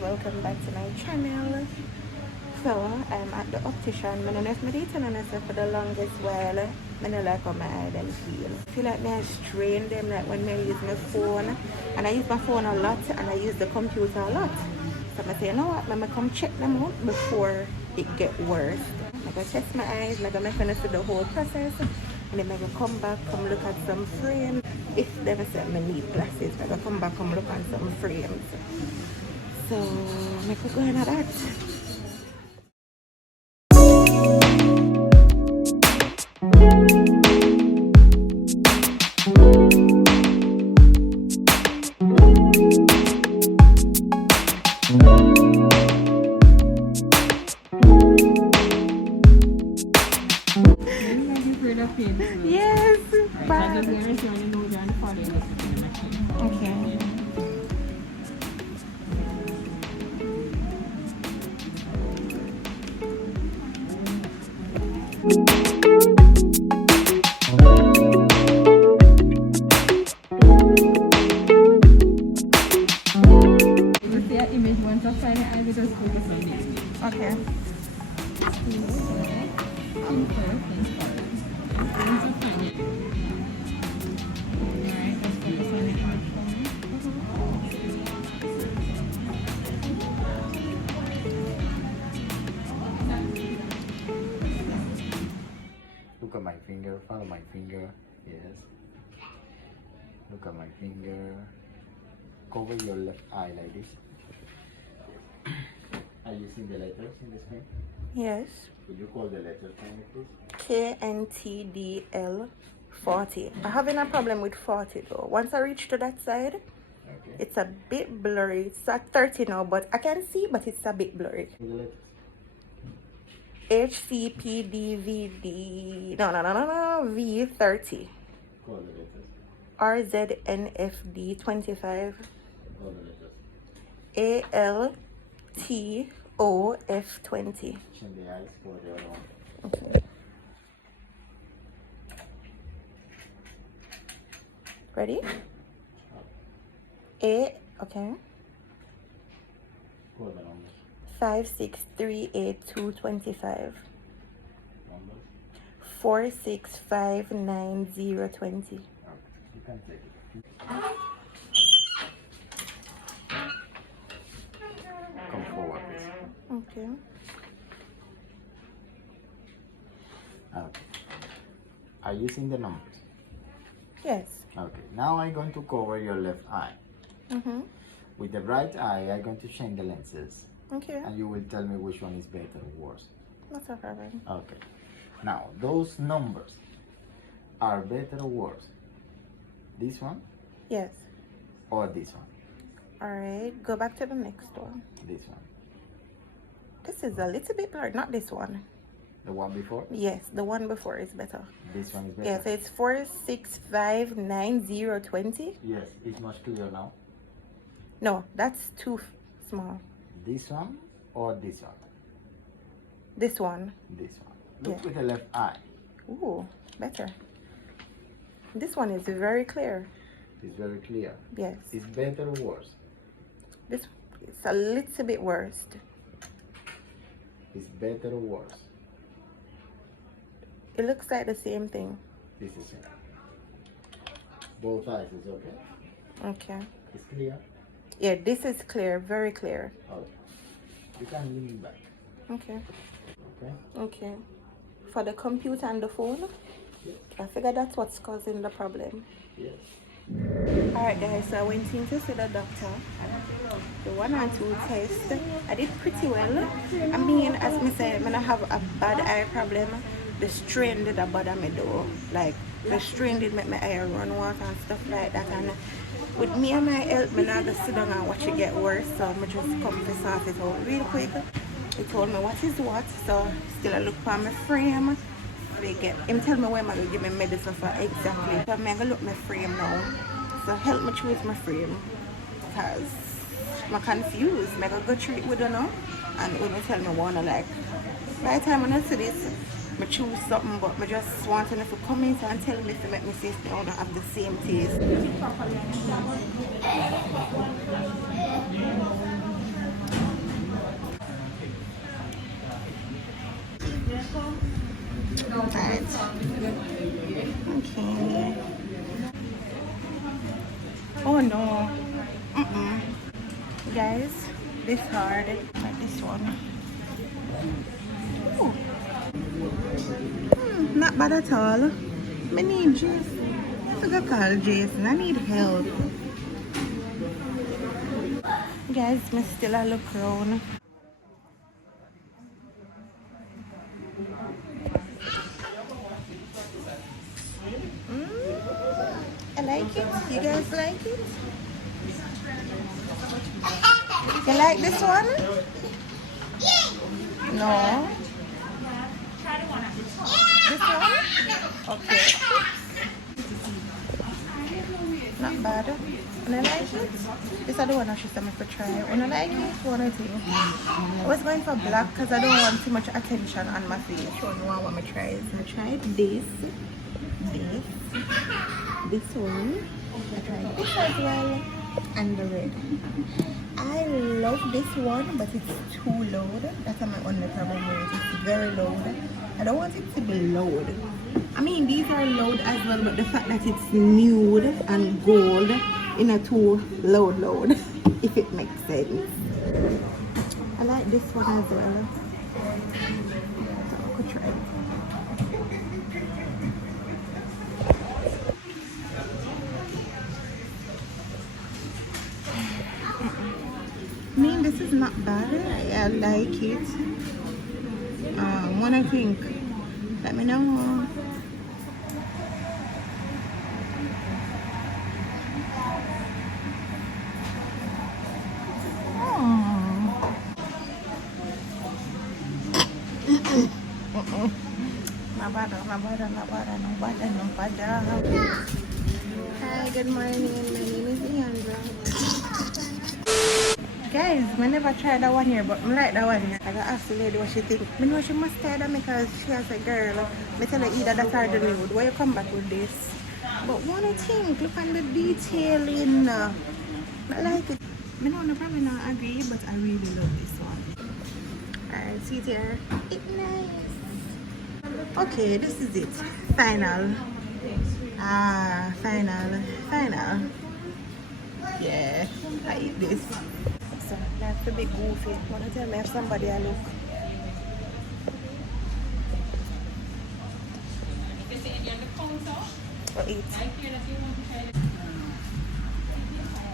Welcome back to my channel. So I'm at the Optician. I don't know if I did tell myself for the longest while. I don't like how my eye then feel. I feel like I strain them like when I use my phone. And I use my phone a lot and I use the computer a lot. So I say, you know what, I'm gonna come check them out before it get worse. I'm gonna test my eyes, I'm gonna finish the whole process. And then I'm gonna come back, come look at some frames. If they ever said I need glasses, I'm gonna come back, come look at some frames. So I could go into that. Yes. Bye. Okay. Okay. Look at my finger, follow my finger, yes. Look at my finger. Cover your left eye like this. Are you seeing the letters in the screen? Yes. Could you call the letters for me, please? KNTDL 40. I'm having a problem with 40 though. Once I reach to that side, Okay. it's a bit blurry. It's at 30 now, but I can see, but it's a bit blurry. The letters. HCPDVD. No, V30. Call the letters. RZNFD 25. Call the letters. ALTOF20. Chin the eyes for the other one. Okay. Ready? Okay. Call the numbers. 5638225. Numbers. 46592020. Okay. You can take it. Come forward, please. Okay. Okay. Are you seeing the numbers? Yes. Okay. Now I'm going to cover your left eye. With the right eye, I'm going to change the lenses. Okay. And you will tell me which one is better or worse. That's a problem. Okay. Now, those numbers are better or worse? This one Yes. or this one? Alright. Go back to the next one. This one. This is a little bit blurred. Not this one. The one before? Yes, the one before is better. This one is better? Yeah, so it's 46592020. Yes, it's much clearer now. No, that's too small. This one or this one? This one. This one. Look Yeah. with the left eye. Ooh, better. This one is very clear. It's very clear. Yes. It's better or worse? This is a little bit worse. It's better or worse? It looks like the same thing. This is it. Both eyes is okay? Okay. It's clear? Yeah, this is clear, very clear. Okay. You can lean back. Okay. Okay? Okay. For the computer and the phone, Yes. I figure that's what's causing the problem. Yes. Alright guys, so I went in to see the doctor. The 1 and 2 test. I did pretty well. I mean, as I said, when I have a bad eye problem, the strain did bother me though. Like, the strain did make my eye run water and stuff like that. And with me and my health, I'm not going to sit down and watch it get worse. So I'm just come to sort it out real quick. He told me what is what. So still I look for my frame. They get him tell me when I'm going to give me medicine for exactly. So I'm going to look my frame now. So help me choose my frame. Because I'm confused. I go treat with you know. And when you tell me one like by the time I see this, I choose something, but I just want to come in and tell me to make me see if they don't have the same taste. Right. Okay. Oh no. Guys, this hard. Like this one. Ooh. Not bad at all. I need Jason. I forgot to call Jason. I need help. Guys, I still a look around. I like it. You guys like it? You like this one? No. This one? Okay. Not bad. When I like it, this is the one I should say to try. When I like it, one I think. I was going for black because I don't want too much attention on my face. So I want to try it. I tried this, this one. I tried this as well, and the red. I love this one, but it's too loud. That's my only problem with it. It's very loud. I don't want it to be loud. I mean, these are loud as well, but the fact that it's nude and gold in a too loud, if it makes sense. I like this one as well. I could try it. I mean, this is not bad. I like it. What I think. Let me know. Hi, good morning. My name is Leandra. Guys, I never tried that one here, but I like that one here. I got ask the lady what she think. I know she must try that because she has a girl. I tell her either that or the nude. Why you come back with this? But what I think, look on the detailing. I like it. I know probably not agree, but I really love this one. Alright, see it here. It's nice. Okay, this is it. Final. Final. Yeah, I eat this. So, that's a bit goofy. Want to tell me if somebody I look. Or eat.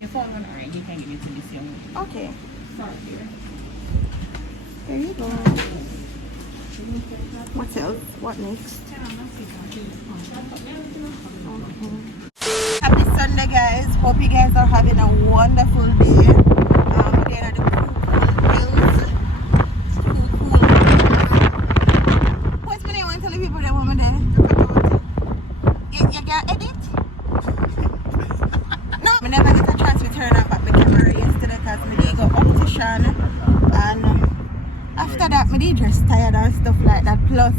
Your phone on alright, you can give it to this young. Okay. There you go. What else? What next? Happy Sunday, guys. Hope you guys are having a wonderful day. We're at the hills. Cool. What's my name? I want to tell the people that woman there. You got edit? No, I never get a chance to turn up at my camera yesterday because I did go Optician, and after that I did just tired and stuff like that. Plus,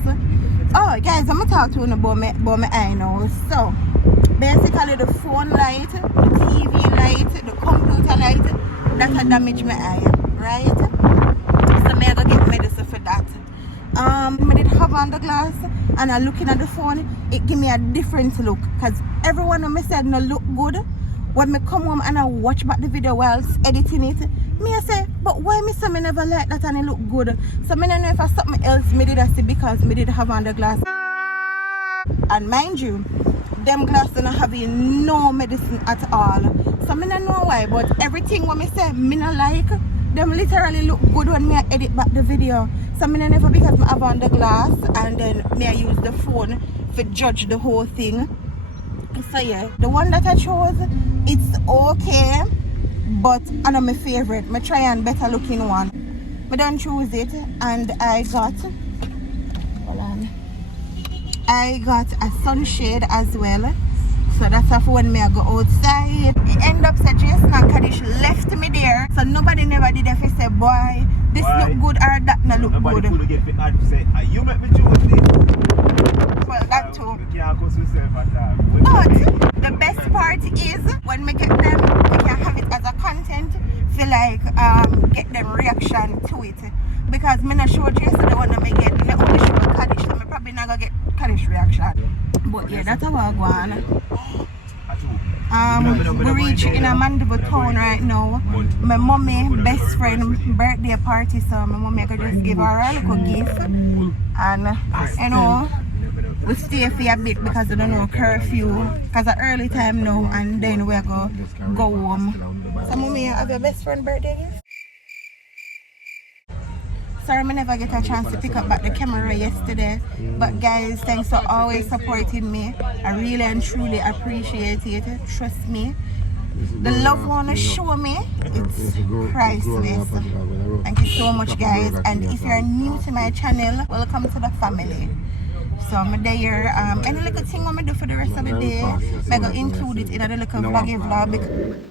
oh guys, I'm gonna talk to you about my eye now. So basically the phone light, the TV light, the computer light, that had damaged my eye, right? So I gotta get medicine for that. I did have on the glass and I looking at the phone, it give me a different look because everyone on me said no look good. When me come home and I watch back the video whilst editing it, me I say, but why me say me never like that and it look good? So me don't know if I something else me did I see because me did have on the glass. And mind you, them glasses don't have no medicine at all. So me don't know why, but everything what me say me not like, them literally look good when me I edit back the video. So me don't never because me have on the glass and then me I use the phone to judge the whole thing. So yeah, the one that I chose, it's okay, but I know my favorite. Me try and better looking one. I don't choose it, and I got, hold on, I got a sunshade as well So that's how when me I go outside. It end up said Jason and Kaddish left me there. So nobody never did if he say, boy, this look good or that not look nobody good. Nobody could get the ad to say, you make me choose this. Well, that too. You can't go to yourself at all. But the best part is when we get them, we can have it as a content. Feel like get them reaction to it. Because me not sure Jason the one that me get. Me only show Kaddish, so me probably not gonna get Kaddish reaction. But yeah, that's how I go on. We reach in a Mandible town right now. My mommy best friend birthday party, so my mommy could just give her a little gift. And you know, we stay for a bit because I don't know curfew. Because it's early time now, and then we go home. So mommy, have your best friend birthday gift? Sorry, I never get a chance to pick up back the camera yesterday. But guys, thanks for always supporting me. I really and truly appreciate it. Trust me. The love wanna show me, it's priceless. Thank you so much, guys. And if you're new to my channel, welcome to the family. So I'm there. Any little thing I'm do for the rest of the day, I'm gonna include it in a little vloggy vlog.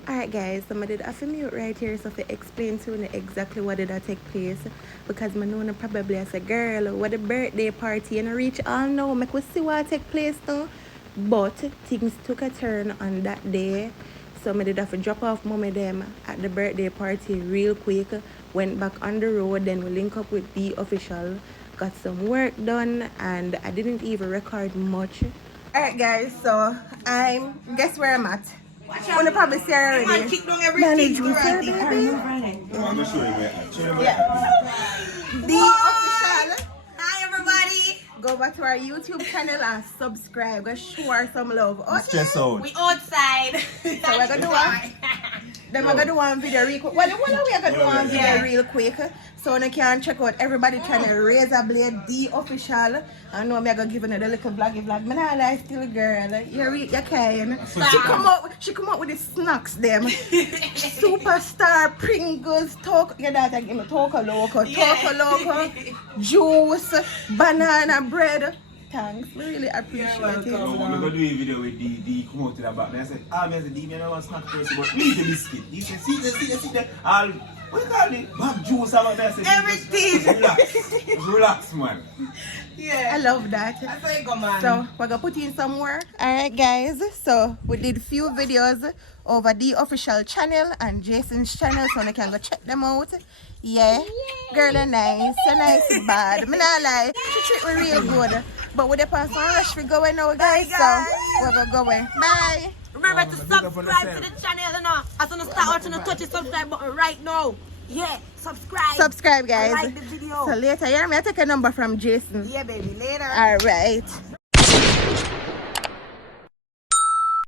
Alright guys, so I did a mute right here so to explain to you exactly what did that take place. Because I know probably as a girl, what a birthday party and I reach all now, make we see what take place now. But things took a turn on that day. So I did have to drop off mommy them at the birthday party real quick. Went back on the road, then we link up with the official. Got some work done and I didn't even record much. Alright guys, so guess where I'm at? I'm gonna probably see her already. Manage me, sir, baby. The official. Hi everybody. Go back to our YouTube channel and subscribe. Go show her some love. Okay. We outside. So we're gonna do one. Then we're gonna do one video real quick. Well, we're gonna do one video real quick. So you can check out everybody channel Razor Blade the official. I know I'm gonna give another little vloggy vlog. Me not lie, still girl. You can. She come out with the snacks them. Superstar Pringles talk. Your daughter give me Toco Loco, juice, banana bread. Thanks, we really appreciate it. I'm gonna do a video with D come out to the back. I said, I said, D, I don't want snack first, but me the biscuit. He said, see that. What do you call it? Bag juice about that. Everything. Relax, man. Yeah. I love that. That's how you go, man. So we're gonna put in some work. Alright guys, so we did few videos over the official channel and Jason's channel, so you can go check them out. Yeah. Girl are nice, so nice is bad. Me not lie, she treat me real good. But with the person rush we going now guys, so we're gonna go away. Bye. Remember to subscribe to the channel, you know. As soon as start watching the touch the subscribe button right now. Yeah, subscribe. Subscribe guys. Like the video. So later, you hear me? I take a number from Jason. Yeah, baby. Later. Alright.